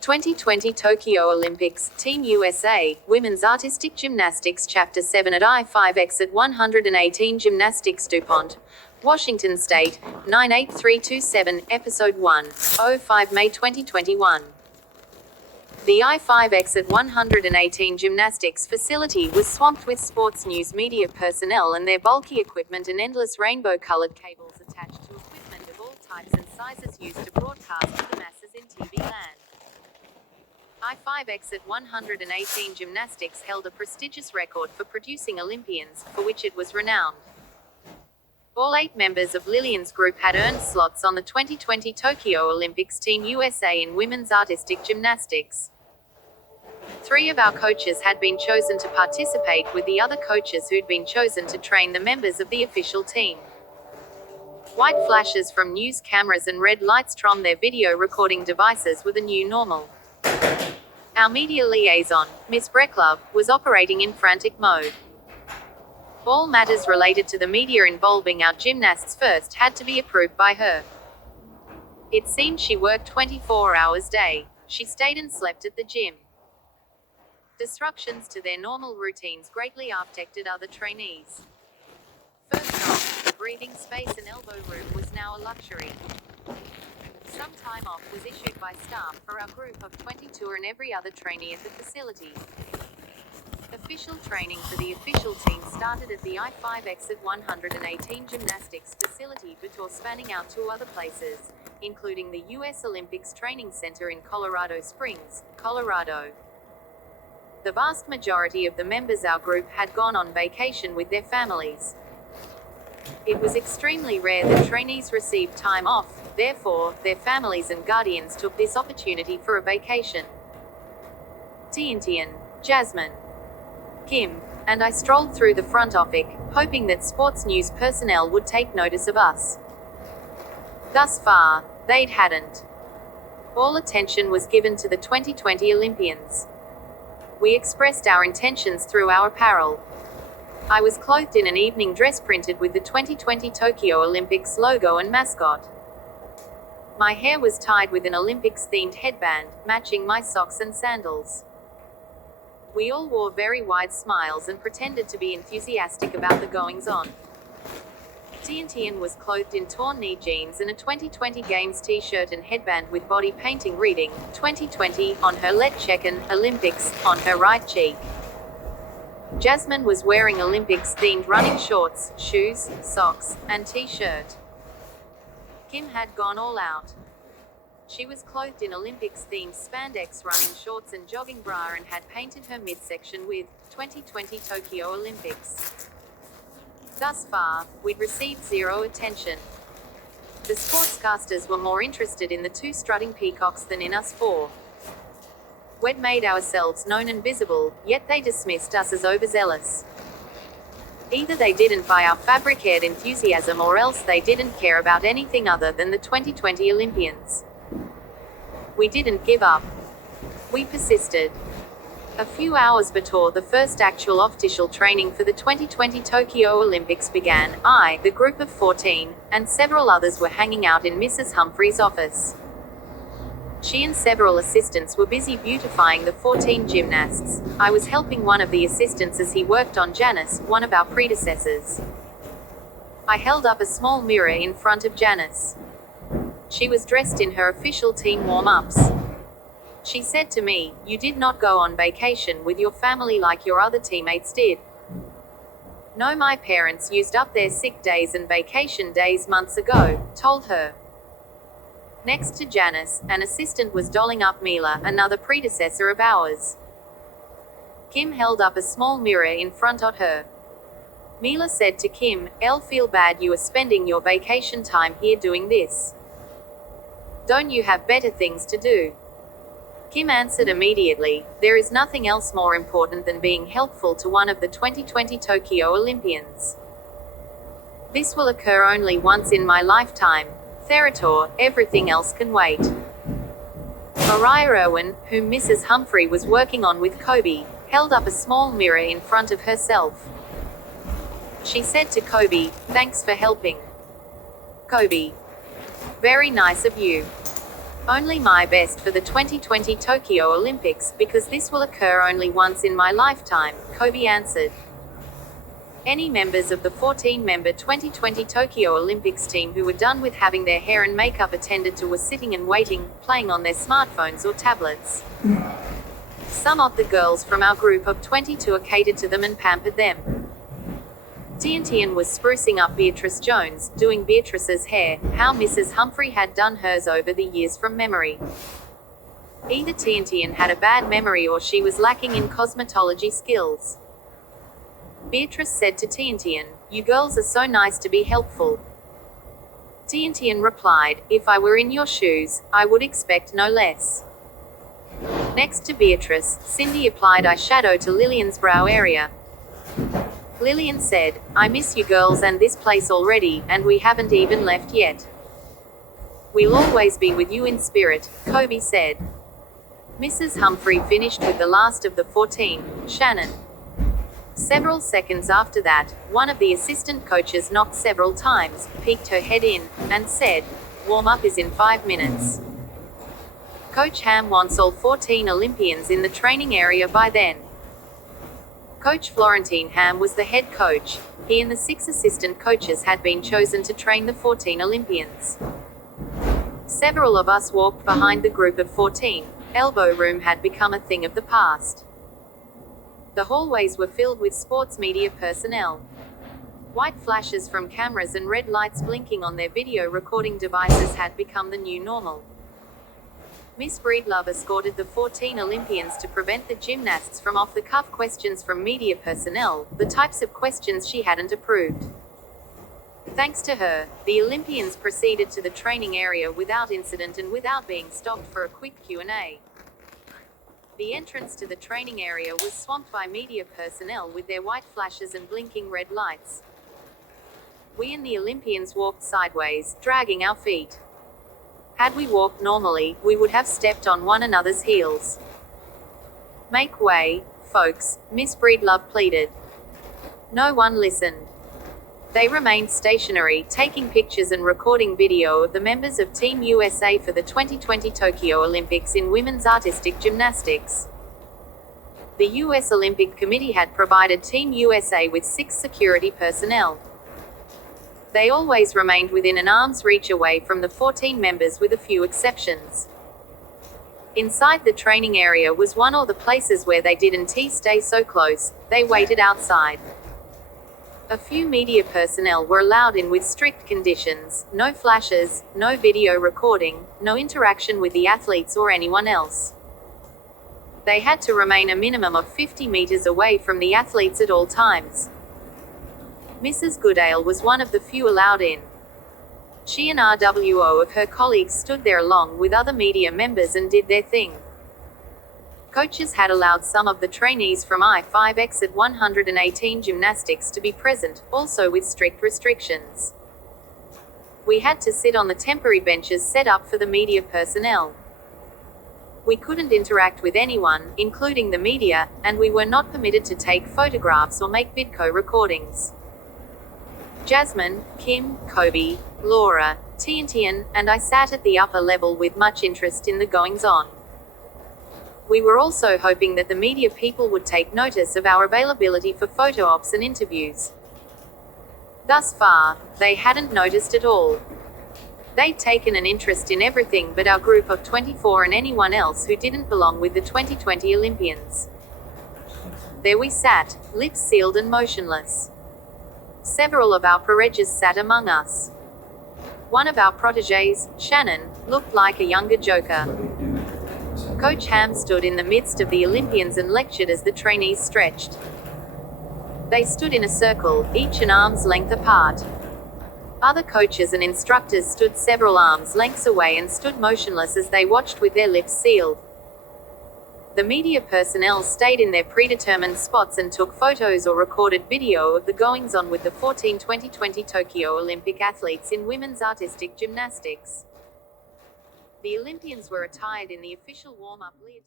2020 Tokyo Olympics, Team USA, Women's Artistic Gymnastics Chapter 7 at I-5X at 118 Gymnastics DuPont, Washington State, 98327, Episode 1, 05 May 2021. The I-5X at 118 Gymnastics facility was swamped with sports news media personnel and their bulky equipment and endless rainbow-colored cables attached to equipment of all types and sizes used to broadcast to the masses in TV land. I-5X at 118 Gymnastics held a prestigious record for producing Olympians, for which it was renowned. All 8 members of Lillian's group had earned slots on the 2020 Tokyo Olympics Team USA in women's artistic gymnastics. 3 of our coaches had been chosen to participate with the other coaches who'd been chosen to train the members of the official team. White flashes from news cameras and red lights from their video recording devices were the new normal. Our media liaison, Miss Brecklove, was operating in frantic mode. All matters related to the media involving our gymnasts first had to be approved by her. It seemed she worked 24 hours a day. She stayed and slept at the gym. Disruptions to their normal routines greatly affected other trainees. First off, the breathing space and elbow room was now a luxury. Some time off was issued by staff for our group of 22 and every other trainee at the facility. Official training for the official team started at the I-5X at 118 Gymnastics facility before spanning out to other places, including the U.S. Olympics Training Center in Colorado Springs, Colorado. The vast majority of the members of our group had gone on vacation with their families. It was extremely rare that trainees received time off. Therefore, their families and guardians took this opportunity for a vacation. Tiantian, Jasmine, Kim, and I strolled through the front office, hoping that sports news personnel would take notice of us. Thus far, they hadn't. All attention was given to the 2020 Olympians. We expressed our intentions through our apparel. I was clothed in an evening dress printed with the 2020 Tokyo Olympics logo and mascot. My hair was tied with an Olympics-themed headband, matching my socks and sandals. We all wore very wide smiles and pretended to be enthusiastic about the goings-on. Tiantian was clothed in torn knee jeans and a 2020 Games t-shirt and headband with body painting reading, 2020, on her left cheek and Olympics, on her right cheek. Jasmine was wearing Olympics-themed running shorts, shoes, socks, and t-shirt. Kim had gone all out. She was clothed in Olympics-themed spandex running shorts and jogging bra and had painted her midsection with 2020 Tokyo Olympics. Thus far, we'd received zero attention. The sportscasters were more interested in the 2 strutting peacocks than in us 4. We'd made ourselves known and visible, yet they dismissed us as overzealous. Either they didn't buy our fabricated enthusiasm or else they didn't care about anything other than the 2020 Olympians. We didn't give up. We persisted. A few hours before the first actual official training for the 2020 Tokyo Olympics began, I, the group of 14, and several others were hanging out in Mrs. Humphrey's office. She and several assistants were busy beautifying the 14 gymnasts. I was helping one of the assistants as he worked on Janice, one of our predecessors. I held up a small mirror in front of Janice. She was dressed in her official team warm-ups. She said to me, "You did not go on vacation with your family like your other teammates did." "No, my parents used up their sick days and vacation days months ago," told her. Next to Janice, an assistant was dolling up Mila, another predecessor of ours. Kim held up a small mirror in front of her. Mila said to Kim, "I'll feel bad you are spending your vacation time here doing this. Don't you have better things to do?" Kim answered immediately, "There is nothing else more important than being helpful to one of the 2020 Tokyo Olympians. This will occur only once in my lifetime. Therator, everything else can wait." Mariah Irwin, whom Mrs. Humphrey was working on with Kobe, held up a small mirror in front of herself. She said to Kobe, "Thanks for helping." Kobe. Very nice of you. Only my best for the 2020 Tokyo Olympics, because this will occur only once in my lifetime, Kobe answered. Any members of the 14-member 2020 Tokyo Olympics team who were done with having their hair and makeup attended to were sitting and waiting, playing on their smartphones or tablets. Some of the girls from our group of 22 catered to them and pampered them. Tiantian was sprucing up Beatrice Jones, doing Beatrice's hair, how Mrs. Humphrey had done hers over the years from memory. Either Tiantian had a bad memory or she was lacking in cosmetology skills. Beatrice said to Tiantian, "You girls are so nice to be helpful." Tiantian replied, "If I were in your shoes, I would expect no less." Next to Beatrice, Cindy applied eyeshadow to Lillian's brow area. Lillian said, "I miss you girls and this place already, and we haven't even left yet." "We'll always be with you in spirit," Kobe said. Mrs. Humphrey finished with the last of the 14, Shannon. Several seconds after that, one of the assistant coaches knocked several times, peeked her head in, and said, "Warm-up is in 5 minutes." Coach Ham wants all 14 Olympians in the training area by then. Coach Florentine Ham was the head coach. He and the 6 assistant coaches had been chosen to train the 14 Olympians. Several of us walked behind the group of 14. Elbow room had become a thing of the past. The hallways were filled with sports media personnel. White flashes from cameras and red lights blinking on their video recording devices had become the new normal. Miss Breedlove escorted the 14 Olympians to prevent the gymnasts from off-the-cuff questions from media personnel, the types of questions she hadn't approved. Thanks to her, the Olympians proceeded to the training area without incident and without being stopped for a quick Q&A. The entrance to the training area was swamped by media personnel with their white flashes and blinking red lights. We and the Olympians walked sideways, dragging our feet. Had we walked normally, we would have stepped on one another's heels. "Make way, folks," Miss Breedlove pleaded. No one listened. They remained stationary, taking pictures and recording video of the members of Team USA for the 2020 Tokyo Olympics in women's artistic gymnastics. The U.S. Olympic Committee had provided Team USA with 6 security personnel. They always remained within an arm's reach away from the 14 members with a few exceptions. Inside the training area was one of the places where they didn't stay so close, they waited outside. A few media personnel were allowed in with strict conditions: no flashes, no video recording, no interaction with the athletes or anyone else. They had to remain a minimum of 50 meters away from the athletes at all times. Mrs. Goodale was one of the few allowed in. She and RWO of her colleagues stood there along with other media members and did their thing. Coaches had allowed some of the trainees from I-5X at 118 gymnastics to be present, also with strict restrictions. We had to sit on the temporary benches set up for the media personnel. We couldn't interact with anyone, including the media, and we were not permitted to take photographs or make video recordings. Jasmine, Kim, Kobe, Laura, Tiantian, and I sat at the upper level with much interest in the goings-on. We were also hoping that the media people would take notice of our availability for photo ops and interviews. Thus far, they hadn't noticed at all. They'd taken an interest in everything but our group of 24 and anyone else who didn't belong with the 2020 Olympians. There we sat, lips sealed and motionless. Several of our pereges sat among us. One of our protégés, Shannon, looked like a younger Joker. Coach Ham stood in the midst of the Olympians and lectured as the trainees stretched. They stood in a circle, each an arm's length apart. Other coaches and instructors stood several arms lengths away and stood motionless as they watched with their lips sealed. The media personnel stayed in their predetermined spots and took photos or recorded video of the goings-on with the 14 2020 Tokyo Olympic athletes in women's artistic gymnastics. The Olympians were attired in the official warm-up leotard.